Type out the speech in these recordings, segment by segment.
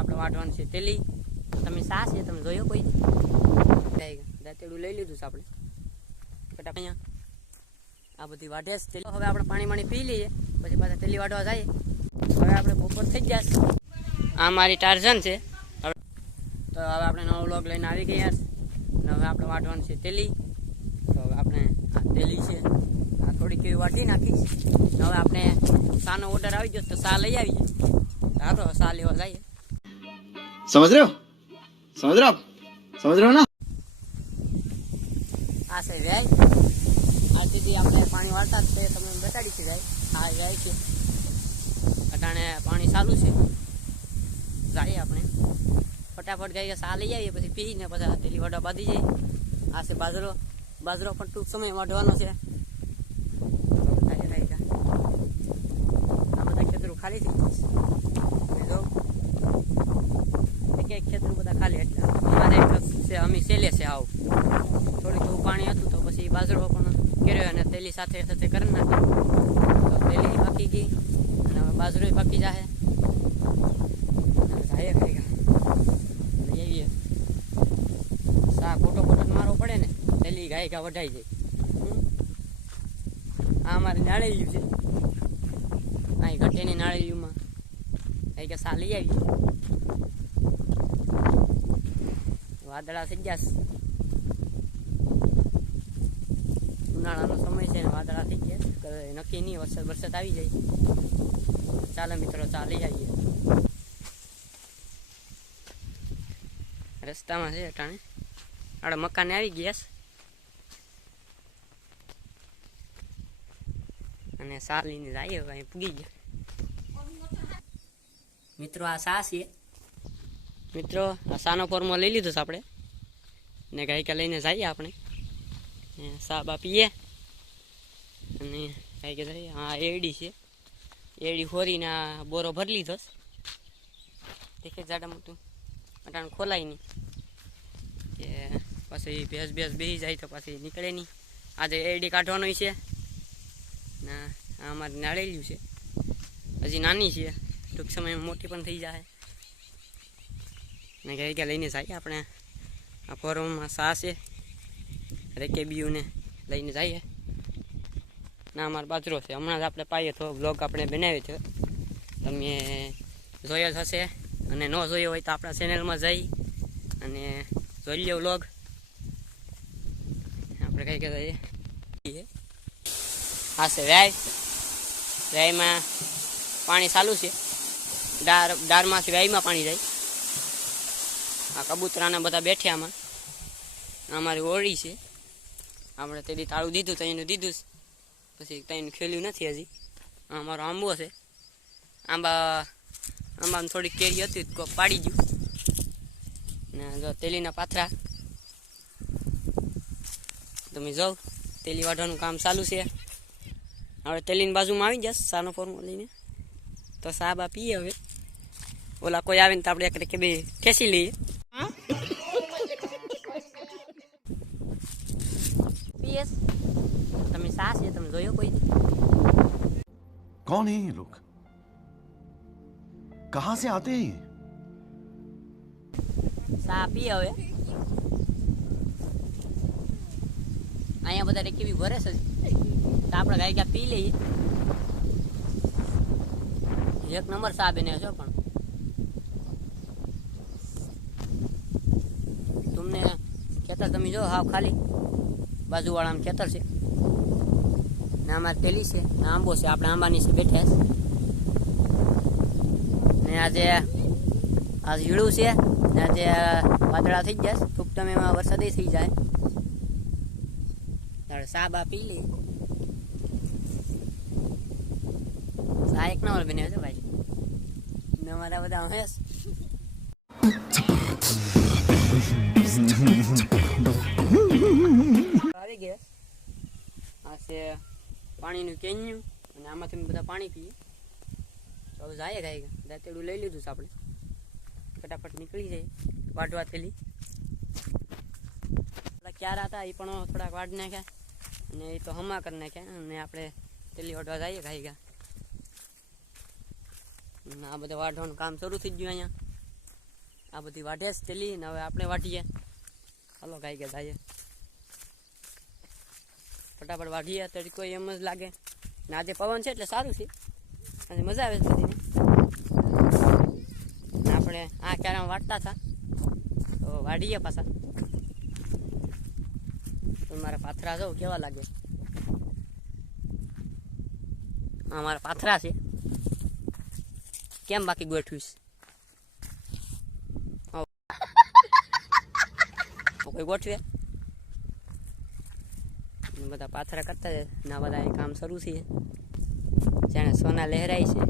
આપણે વાઢવાનું છે તેલી. તમે સા છે તમે જોયો કોઈ દાંતેડું લઈ લીધું છે આપણે ફટાફટ અહીંયા આ બધી વાઢે છે તેલી. હવે આપણે પાણી પી લઈએ પછી પાછા તેલી વાઢવા જઈએ. હવે આપણે બપોર થઈ જશે. આ મારી ટાર્ઝન છે. તો હવે આપણે નવો વ્લોગ લઈને આવી ગયા અને હવે આપણે વાઢવાનું છે તેલી. તો હવે આપણે આ તેલી છે આ થોડીક એવી વાઢી નાખીશ. હવે આપણે સાનો ઓર્ડર આવી ગયો તો સા લઈ આવીએ. હા તો સા લેવા જઈએ. समझ रहे हो समझ रहे हो ना। આ છે વ્યાય. આ દીદી આપણે પાણી વાળતા જ તમને બતાડી છે જાય. આ વ્યાય છે અટાણે પાણી ચાલુ છે. જઈએ આપણે ફટાફટ જઈએ સા લઈ આવીએ પછી પીને પછી તેલી વાઢવા બાંધી જઈએ. આ છે બાજરો પણ ટૂંક સમય વાઢવાનો છે. આ બધા ખેતરો ખાલી થઈ જશે. ખેતરો બધા ખાલી એટલે અમારે છે અમે સેલે છે આવું થોડીક એવું પાણી હતું તો પછી બાજરો પણ કર્યો અને તેલી સાથે સાથે કરી નાખી. તો તેલી પાકી ગઈ અને હવે બાજરો પાકી જાય. જાય ખાઈ ગયા સા ખોટો મારવો પડે ને તેલી ગાય ગા વઢાઈ જાય. આ અમારી નાળિયું છે. અહીં ઘટેની નાળિયુંમાં ગાય ગા સા લઈ આવી. વાદળા થઈ ગયા. ઉનાળાનો સમય છે ને વાદળા થઈ ગયા. નક્કી નહીં વરસાદ આવી જાય. ચાલો મિત્રો ચાલી આવીએ. રસ્તામાં છે અટાણે આપણે મકાને આવી ગયા અને સા લઈને જઈએ. અહીં પૂગી ગયા મિત્રો. આ સા છે મિત્રો. આ સાનો ફોર્મો લઈ લીધો છે આપણે ને ગાયકા લઈને જઈએ આપણે સા બા પીએ અને ગાયકે જઈએ. હા એડી છે. એડી ખોરીને આ બોરો ભરી લીધો દેખે જાડા મોટું અટાણ ખોલાય નહીં કે પછી ભેંસ બેસી જાય તો પછી નીકળે નહીં. આજે એડી કાઢવાનો છે ને આ અમારે નાળેલું છે. હજી નાની છે ટૂંક સમયમાં મોટી પણ થઈ જાય. ને ગાય લઈને જઈએ આપણે. આ ફોરમમાં સા છે રેકે બીયુને લઈને જઈએ. ના અમારો બાજરો છે. હમણાં જ આપણે પાઈએ તો બ્લોગ આપણે બનાવ્યો છે. તમે જોયો જ હશે અને ન જોયો હોય તો આપણા ચેનલમાં જઈ અને જોઈ લો બ્લોગ. આપણે કઈ કે જઈએ. હા છે વ્યાયમાં પાણી ચાલુ છે. ડારમાંથી વ્યાયમાં પાણી જાય. આ કબૂતરાના બધા બેઠ્યા આમાં. અમારી ઓળી છે. આપણે તેની તાળું દીધું તો એનું દીધું પછી તેનું ખેલ્યું નથી હજી. આ અમારો આંબો છે. આંબામાં થોડીક કેરી હતી કોક પાડી ગયું ને જો તેલીના પાથરા તમે જાઓ. તેલી વાઢવાનું કામ ચાલુ છે. હવે તેલીની બાજુમાં આવી જશે સાનો ફોર્મો લઈને તો સા બા પીએ. હવે ઓલા કોઈ આવે ને તો આપણે એક કે બે ઠેસી લઈએ. પીએસ તમે સા છે તમે જોયો કોઈ कौन है ये लोग कहां से आते हैं સા પીએ. હવે અહીંયા બધા કેવી ભરે છે તો આપણે ગાય ક્યાં પી લઈએ. એક નંબર સા બને છો પણ તમને ખેતર તમે જો હાવ ખાલી બાજુવાળામાં ખેતર છે ને અમારે તેલી છે ને આંબો છે. આપણે આંબાની છે બેઠા ને આજે હીળું છે ને આજે વાદળા થઈ જાય. ટૂંક ટાઈમમાં વરસાદ થઈ જાય. સા બા પી લે. સા એક નંબર બન્યો છે ભાઈ. અમારા બધા હસ આવી ગયા. આ છે પાણીનું કેન્યું અને આમાંથી બધા પાણી પીએ. તો હવે જાય ગાય દાંતેડું લઈ લીધું છે આપણે. ફટાફટ નીકળી જાય વાઢવા તેલી. ક્યારા હતા એ પણ થોડાક વાઢ નાખ્યા અને એ તો હમા કરી નાખ્યા અને આપણે તેલી વાઢવા જઈએ ગાય. આ બધા વાઢવાનું કામ શરૂ થઈ ગયું અહીંયા. આ બધી વાઢે જ તેલી ને હવે આપણે વાઢીએ. હાલો ગાઈ ગયા જઈએ ફટાફટ વાઢીએ. તડકો એમ જ લાગે ને આજે પવન છે એટલે સારું છે અને મજા આવે છે બધીને. આપણે આ ક્યારા વાટતા હતા તો વાઢીએ પાછા. મારા પાથરા જો કેવા લાગે. હા મારા પાથરા છે. કેમ બાકી ગોઠવીશ કોઈ ગોઠવે બધા પાથરા કરતા છે ના બધા અહીં કામ શરૂ છે જાણે સોના લહેરાય છે.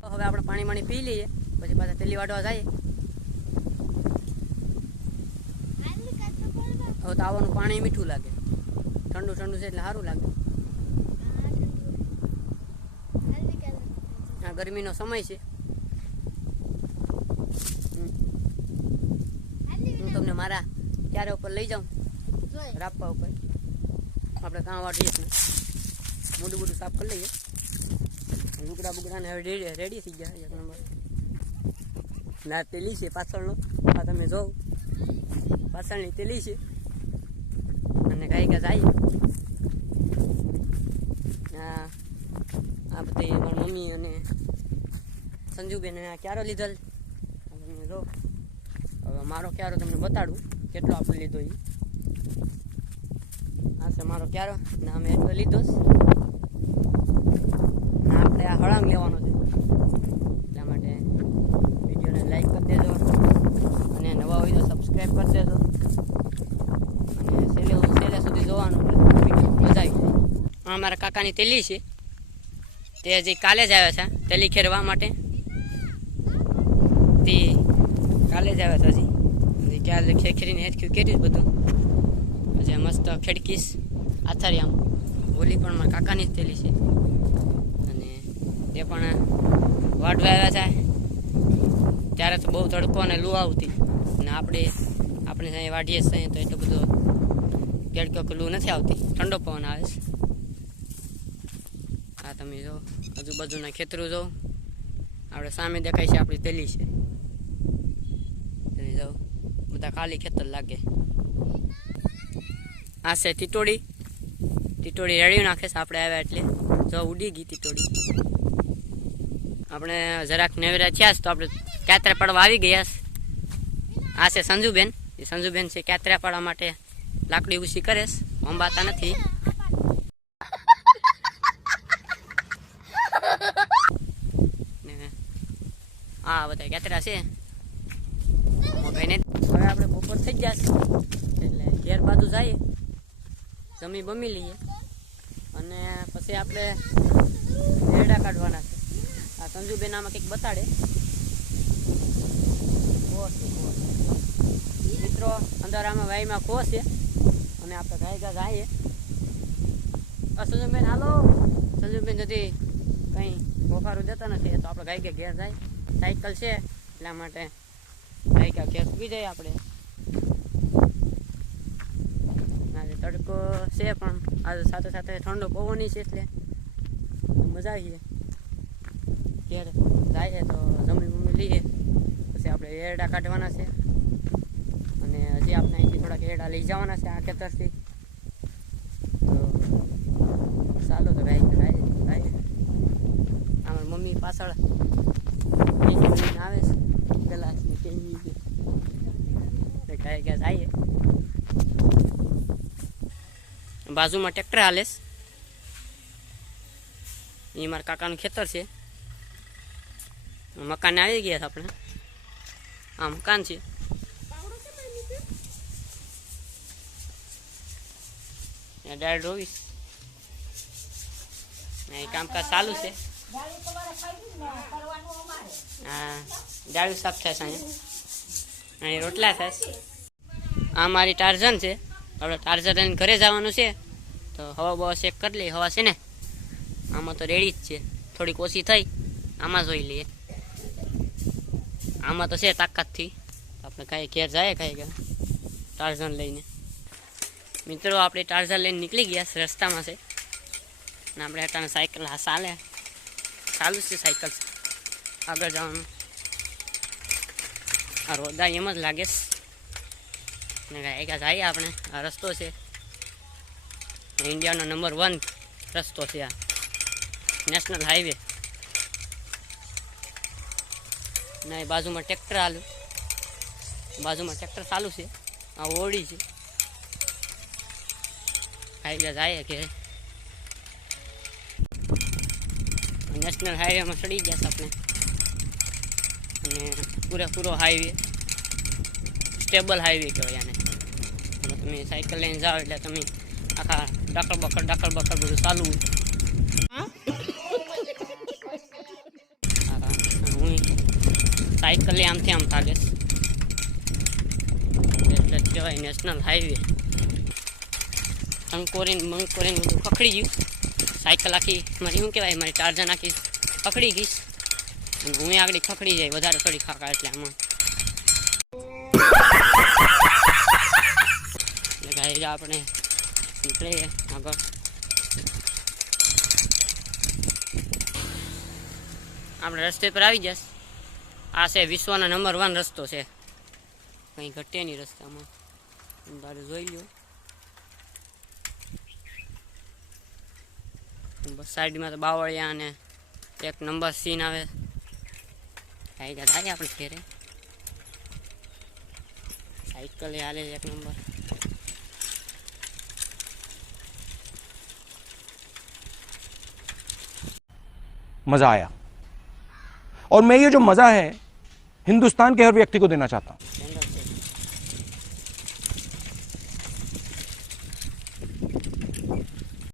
તો હવે આપણે પાણી પી લઈએ પછી પાછા તેલી વાટવા જઈએ. હવે તો આવવાનું પાણી મીઠું લાગે ઠંડુ ઠંડુ છે એટલે સારું લાગે. આ ગરમીનો સમય છે. હું તમને મારા ક્યારે ઉપર લઈ જાઉં રાપવા ઉપર. આપણે કાં વાટીએ ને મોઢું બધું સાફ કરી લઈએ. લુગડા બુગડાને હવે રેડી થઈ ગયા એક નંબર. ના તેલી છે પાછળનો આ તમે જોવો પાછળની તેલી છે અને ગાય ગયા જાય. આ બધી મારી મમ્મી અને સંજુબેન આ ક્યારો લીધેલ તમે જો. હવે મારો ક્યારો તમને બતાડું કેટલો આપણે લીધો એ. આ છે મારો ક્યારો ને અમે એટલો લીધો જ. આપણે આ હળાંગ લેવાનો છે એટલા માટે વિડીયોને લાઈક કરી દેજો અને નવા હોય તો સબસ્ક્રાઈબ કરી દેજો અને છેલ્લે સુધી જોવાનું મજા આવી જાય. આ મારા કાકાની તેલી છે તે હજી કાલે જ આવ્યા છે તેલી ખેરવા માટે. તે કાલે જ આવ્યા હતા હજી ક્યારે ખેખરીને હેચક્યું કર્યું બધું. પછી મસ્ત ખેડકીશ આથારી આમ ઓલી પણ મારા કાકાની જ તેલી છે અને તે પણ વાઢવા આવ્યા છે. ત્યારે તો બહુ તડકો અને લૂ આવતી અને આપણે અહીં વાઢીએ છીએ તો એટલો બધો કેડકો કે લૂ નથી આવતી ઠંડો પવન આવે છે. આ તમે જો આજુબાજુના ખેતરું જો આપણે સામે દેખાય છે આપણી તેલી છે. જો બધા ખાલી ખેતર લાગે. આ છે ટીટોડી રેડી નાખે છે આપણે આવ્યા એટલે. જો ઉડી ગઈ ટીટોડી. આપણે જરાક નેવરા થયા તો આપણે ક્યાત્રા પાડવા આવી ગયા. આ છે સંજુબેન. એ સંજુબેન છે ક્યાત્રા પાડવા માટે લાકડી ઉછી કરે છે અંબાતા નથી. હા બધા ક્યાત્રા છે કઈ નહીં. હવે આપણે બપોર થઈ ગયા એટલે ઘેર બાજુ જઈએ જમી બમી લઈએ અને પછી આપણે એરડા કાઢવાના છે. આ સંજુબેન આમાં કંઈક બતાડે. મિત્રો અંદર આમાં વાઈમાં ખો છે અને આપણે ગાય જઈએ. સંજુબેન હાલો. સંજુબેન যদি કંઈ વફારું દેતા નથી તો આપણે ગાય ઘેર જાય. સાયકલ છે એટલા માટે ગાય ઘેર સુકી જાય આપણે. આજે તડકો છે પણ આજે સાથે સાથે ઠંડો પવનની છે એટલે મજા આવી ઘેર જાય તો જમી લઈએ. પછી આપણે એરડા કાઢવાના છે અને હજી આપણે અહીંથી થોડાક એરડા લઈ જવાના છે આ ખેતરથી. તો ચાલો તો ગાય આમાં મમ્મી પાછળ આવે છે ગલાસની કેવી ગાય જઈએ. બાજુમાં ટ્રેક્ટર હાલે છે. એ મારા કાકાનું ખેતર છે. મકાને આવી ગયા આપણે. આ મકાન છે. ડાયરેક્ટ રોવીશ કામકાજ ચાલુ છે. હા જાળું સાફ થાય છે અહીંયા. અહીં રોટલા થાય. આ મારી ટાર્ઝન છે. આપણે ટાર્ઝન લઈને ઘરે જવાનું છે તો હવા બવા ચેક કરી લઈએ. હવા છે ને આમાં તો રેડી જ છે. થોડીક ઓછી થઈ આમાં જોઈ લઈએ. આમાં તો છે તાકાતથી. આપણે કાંઈ ઘેર જાય કાંઈ ટાર્ઝન લઈને. મિત્રો આપણે ટાર્ઝન લઈને નીકળી ગયા રસ્તામાં છે અને આપણે અત્યારે સાયકલ ચાલુ છે સાયકલ આગળ જવાનું. આ રોદા એમ જ લાગે છે. ને કાંઈ જાય આપણે. આ રસ્તો છે ઇન્ડિયાનો નંબર 1 રસ્તો છે. આ નેશનલ હાઈવે. ના એ બાજુમાં ટ્રેક્ટર ચાલુ છે. આ ઓડી છે. કાંઈ જાય કે નેશનલ હાઈવેમાં ચડી ગયા છે આપણે. અને પૂરેપૂરો હાઈવે, સ્ટેબલ હાઈવે કહેવાય આને. અને તમે સાયકલ લઈને જાઓ એટલે તમે આખા ડાકળ બકળ બધું ચાલુ. હું સાયકલ લઈ આમથી આમ ચાલે એટલે જ કહેવાય નેશનલ હાઈવે. અંકોરીને બધું ખખડી ગયું. સાયકલ આખી મારી શું કહેવાય, મારી ટાર્જન આખી ખખડી ગઈશ. અને હું આગળ ખખડી જાય વધારે થોડી ખાકા એટલે આમાં. એટલે ગાઈ આપણે નીકળીએ આગળ. આપણે રસ્તે પર આવી જશે. આ છે વિશ્વનો નંબર 1 રસ્તો છે. કંઈ ઘટે નહીં રસ્તામાં. તારે જોઈ લો. બસ સાઈડમાં તો બાવળિયા અને એક નંબર સીન આવે. કાંઈ થાય આપણે ઘેરે. સાયકલ હાલે એક નંબર. मजा आया और मैं ये जो मजा है हिंदुस्तान के हर व्यक्ति को देना चाहता हूं.